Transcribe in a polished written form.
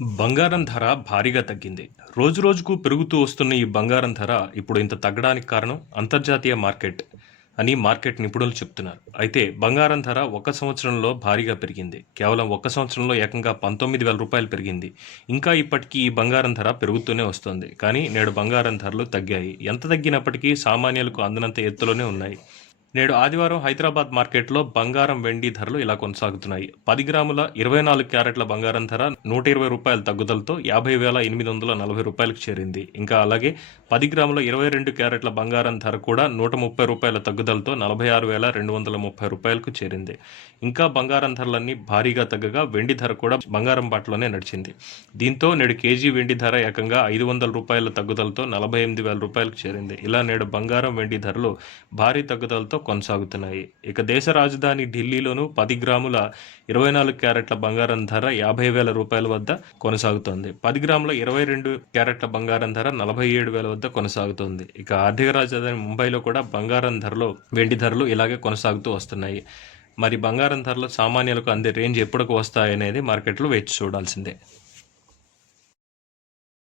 బంగారం ధర భారీగా తగ్గింది. రోజురోజుకు పెరుగుతూ వస్తున్న ఈ బంగారం ధర ఇప్పుడు ఇంత తగ్గడానికి కారణం అంతర్జాతీయ మార్కెట్ అని మార్కెట్ నిపుణులు చెప్తున్నారు. అయితే బంగారం ధర ఒక్క సంవత్సరంలో భారీగా పెరిగింది. కేవలం ఒక్క సంవత్సరంలో ఏకంగా 19,000 రూపాయలు పెరిగింది. ఇంకా ఇప్పటికీ ఈ బంగారం ధర పెరుగుతూనే వస్తోంది. కానీ నేడు బంగారం ధరలు తగ్గాయి. ఎంత తగ్గినప్పటికీ సామాన్యులకు అందనంత ఎత్తులోనే ఉన్నాయి. నేడు ఆదివారం హైదరాబాద్ మార్కెట్లో బంగారం, వెండి ధరలు ఇలా కొనసాగుతున్నాయి. 10 గ్రాముల 24 క్యారెట్ల బంగారం ధర 120 రూపాయల తగ్గుదలతో 50,840 రూపాయలకు చేరింది. ఇంకా అలాగే 10 గ్రాముల 22 క్యారెట్ల బంగారం ధర కూడా 130 రూపాయల తగ్గుదలతో 46,230 రూపాయలకు చేరింది. ఇంకా బంగారం ధరలన్నీ భారీగా తగ్గగా వెండి ధర కూడా బంగారం బాటలోనే నడిచింది. దీంతో నేడు కేజీ వెండి ధర ఏకంగా 500 రూపాయల తగ్గుదలతో 48,000 రూపాయలకు చేరింది. ఇలా నేడు బంగారం, వెండి ధరలు భారీ తగ్గుదలతో కొనసాగుతున్నాయి. ఇక దేశ రాజధాని ఢిల్లీలోనూ 10 గ్రాముల 24 క్యారెట్ల బంగారం ధర 50,000 రూపాయల వద్ద కొనసాగుతోంది. 10 గ్రాముల 22 క్యారెట్ల బంగారం ధర 47,000 వద్ద కొనసాగుతోంది. ఇక ఆర్థిక రాజధాని ముంబైలో కూడా బంగారం ధరలు, వెండి ధరలు ఇలాగే కొనసాగుతూ వస్తున్నాయి. మరి బంగారం ధరలు సామాన్యులకు అందే రేంజ్ ఎప్పటికి వస్తాయనేది మార్కెట్లో వేచి చూడాల్సిందే.